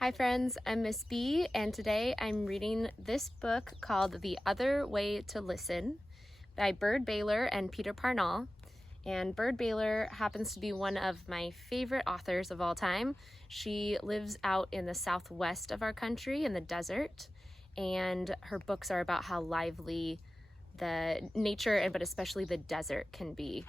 Hi friends, I'm Miss B, and today I'm reading this book called The Other Way to Listen by Byrd Baylor and Peter Parnall. And Byrd Baylor happens to be one of my favorite authors of all time. She lives out in the southwest of our country in the desert, and her books are about how lively the nature, but especially the desert, can be.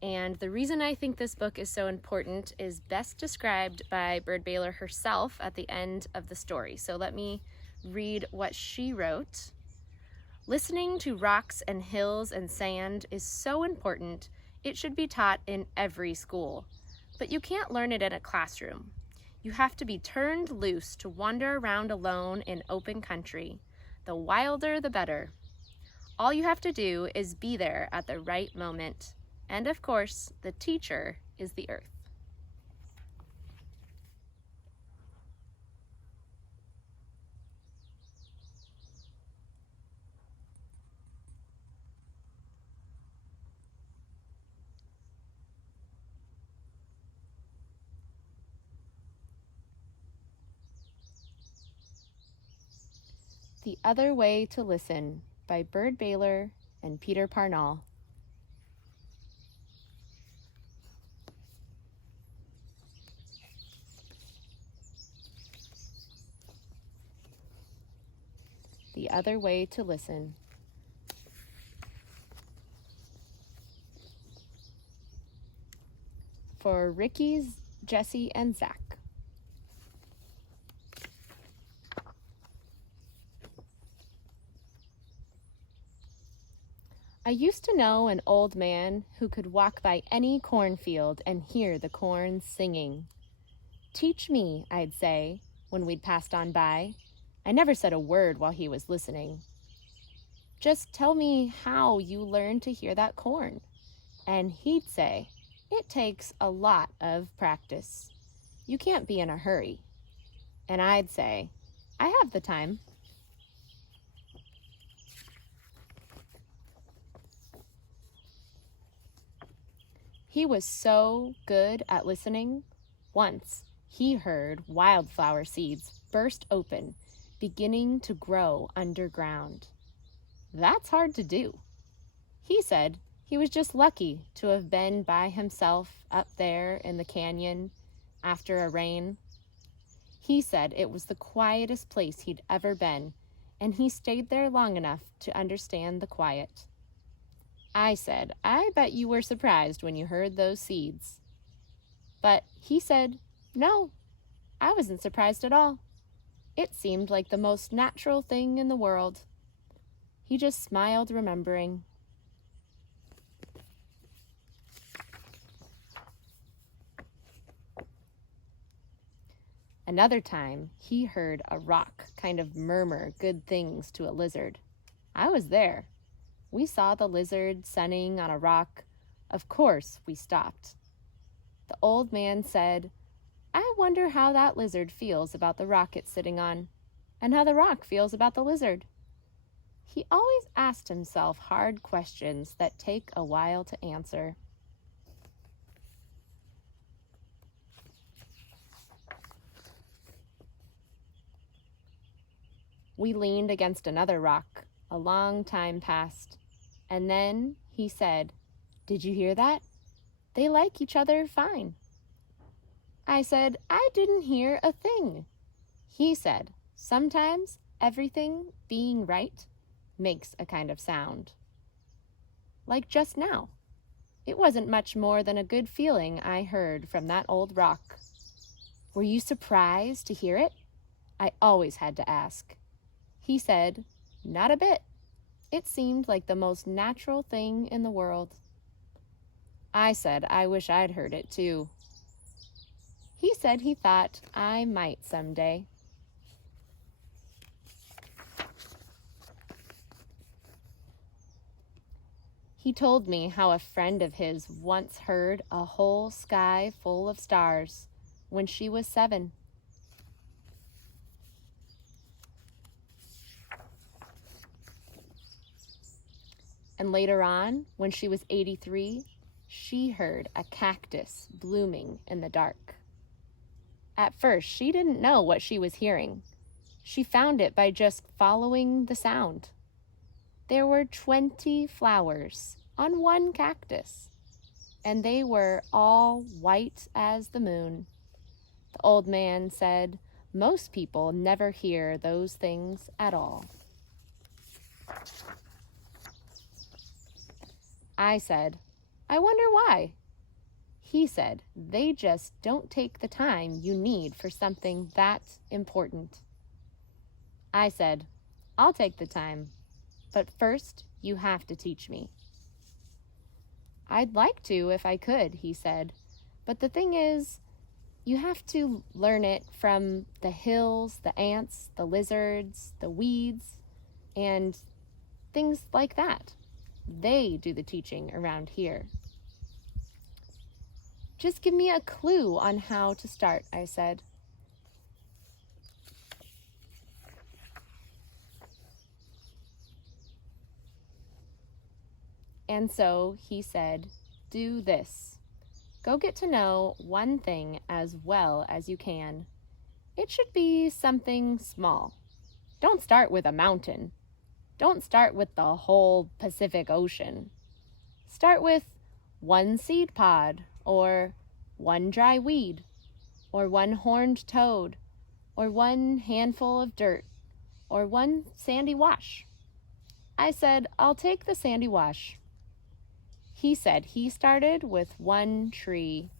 And the reason I think this book is so important is best described by Byrd Baylor herself at the end of the story. So let me read what she wrote. Listening to rocks and hills and sand is so important, it should be taught in every school. But you can't learn it in a classroom. You have to be turned loose to wander around alone in open country. The wilder, the better. All you have to do is be there at the right moment. And of course, the teacher is the earth. The Other Way to Listen by Byrd Baylor and Peter Parnall. The Other Way to Listen. For Ricky's, Jesse, and Zach. I used to know an old man who could walk by any cornfield and hear the corn singing. "Teach me," I'd say, when we'd passed on by. I never said a word while he was listening. "Just tell me how you learned to hear that corn." And he'd say, "It takes a lot of practice. You can't be in a hurry." And I'd say, "I have the time." He was so good at listening. Once, he heard wildflower seeds burst open, beginning to grow underground. That's hard to do. He said he was just lucky to have been by himself up there in the canyon after a rain. He said it was the quietest place he'd ever been, and he stayed there long enough to understand the quiet. I said, "I bet you were surprised when you heard those seeds." But he said, "No, I wasn't surprised at all. It seemed like the most natural thing in the world." He just smiled, remembering. Another time, he heard a rock kind of murmur good things to a lizard. I was there. We saw the lizard sunning on a rock. Of course, we stopped. The old man said, "I wonder how that lizard feels about the rock it's sitting on, and how the rock feels about the lizard." He always asked himself hard questions that take a while to answer. We leaned against another rock. A long time passed. And then he said, "Did you hear that? They like each other fine." I said, "I didn't hear a thing." He said, "Sometimes everything being right makes a kind of sound." Like just now. It wasn't much more than a good feeling I heard from that old rock. Were you surprised to hear it? I always had to ask. He said, "Not a bit. It seemed like the most natural thing in the world." I said I wish I'd heard it too. He said he thought I might someday. He told me how a friend of his once heard a whole sky full of stars when she was 7. And later on, when she was 83, she heard a cactus blooming in the dark. At first, she didn't know what she was hearing. She found it by just following the sound. There were 20 flowers on one cactus, and they were all white as the moon. The old man said, "Most people never hear those things at all." I said, "I wonder why?" He said, "They just don't take the time you need for something that important." I said, "I'll take the time, but first you have to teach me." "I'd like to if I could," he said, "but the thing is, you have to learn it from the hills, the ants, the lizards, the weeds, and things like that. They do the teaching around here." "Just give me a clue on how to start," I said. And so he said, "Do this. Go get to know one thing as well as you can. It should be something small. Don't start with a mountain. Don't start with the whole Pacific Ocean. Start with one seed pod, or one dry weed, or one horned toad, or one handful of dirt, or one sandy wash." I said, "I'll take the sandy wash." He said he started with one tree.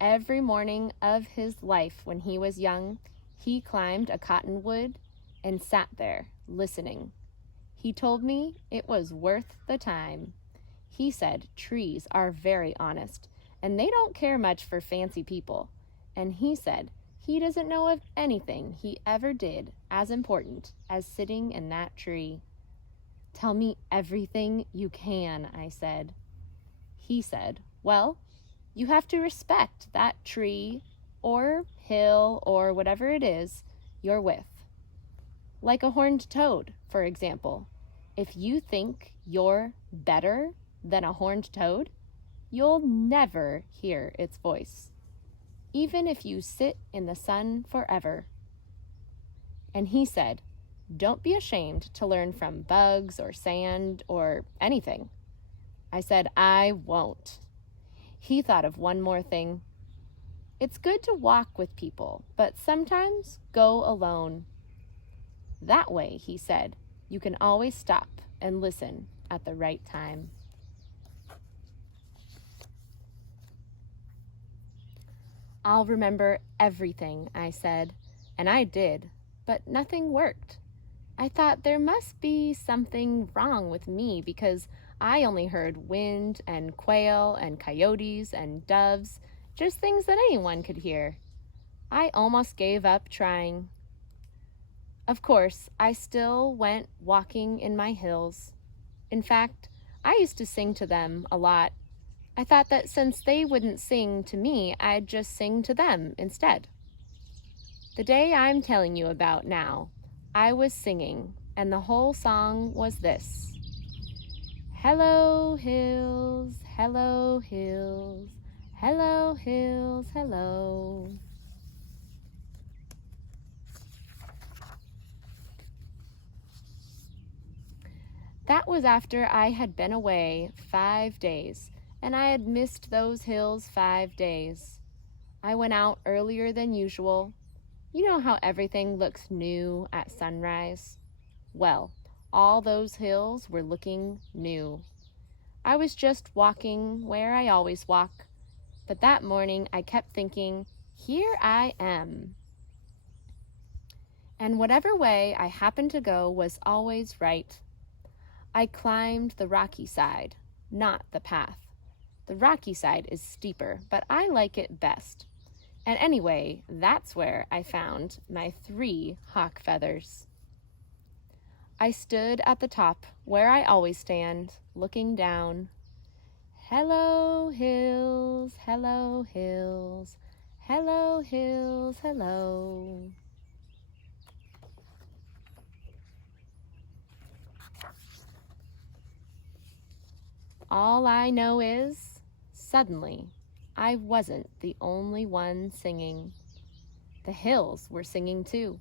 Every morning of his life when he was young, he climbed a cottonwood and sat there listening. He told me it was worth the time. He said trees are very honest, and they don't care much for fancy people. And he said he doesn't know of anything he ever did as important as sitting in that tree. "Tell me everything you can," I said. He said, "Well, you have to respect that tree or hill or whatever it is you're with. Like a horned toad, for example. If you think you're better than a horned toad, you'll never hear its voice, even if you sit in the sun forever." And he said, "Don't be ashamed to learn from bugs or sand or anything." I said, "I won't." He thought of one more thing. "It's good to walk with people, but sometimes go alone. That way," he said, "you can always stop and listen at the right time." "I'll remember everything," I said, and I did, but nothing worked. I thought there must be something wrong with me because I only heard wind and quail and coyotes and doves, just things that anyone could hear. I almost gave up trying. Of course, I still went walking in my hills. In fact, I used to sing to them a lot. I thought that since they wouldn't sing to me, I'd just sing to them instead. The day I'm telling you about now, I was singing, and the whole song was this: "Hello, hills, hello, hills, hello, hills, hello." That was after I had been away 5 days, and I had missed those hills 5 days. I went out earlier than usual. You know how everything looks new at sunrise? Well, all those hills were looking new. I was just walking where I always walk, but that morning I kept thinking, here I am. And whatever way I happened to go was always right. I climbed the rocky side, not the path. The rocky side is steeper, but I like it best. And anyway, that's where I found my 3 hawk feathers. I stood at the top, where I always stand, looking down. Hello, hills, hello, hills, hello, hills, hello. All I know is, suddenly, I wasn't the only one singing. The hills were singing too.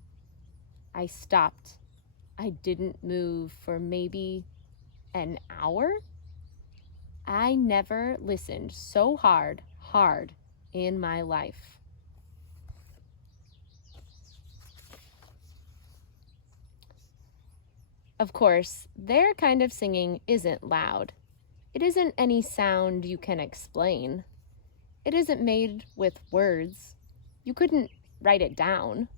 I stopped. I didn't move for maybe an hour. I never listened so hard in my life. Of course, their kind of singing isn't loud. It isn't any sound you can explain. It isn't made with words. You couldn't write it down.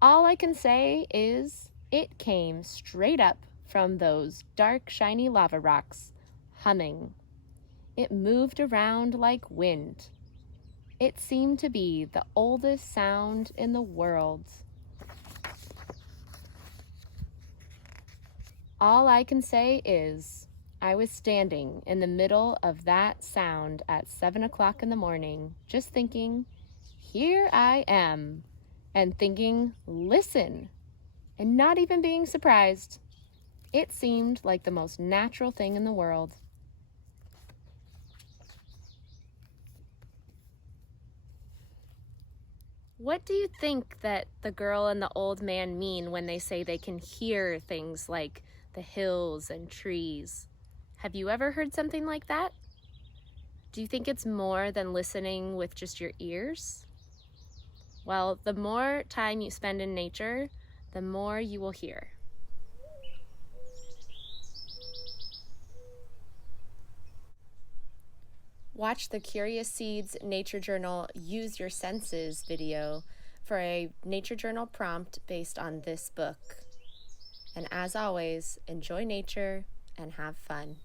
All I can say is it came straight up from those dark, shiny lava rocks, humming. It moved around like wind. It seemed to be the oldest sound in the world. All I can say is I was standing in the middle of that sound at 7 o'clock in the morning, just thinking, here I am, and thinking, listen, and not even being surprised. It seemed like the most natural thing in the world. What do you think that the girl and the old man mean when they say they can hear things like the hills and trees? Have you ever heard something like that? Do you think it's more than listening with just your ears? Well, the more time you spend in nature, the more you will hear. Watch the Curious Seeds Nature Journal Use Your Senses video for a nature journal prompt based on this book. And as always, enjoy nature and have fun.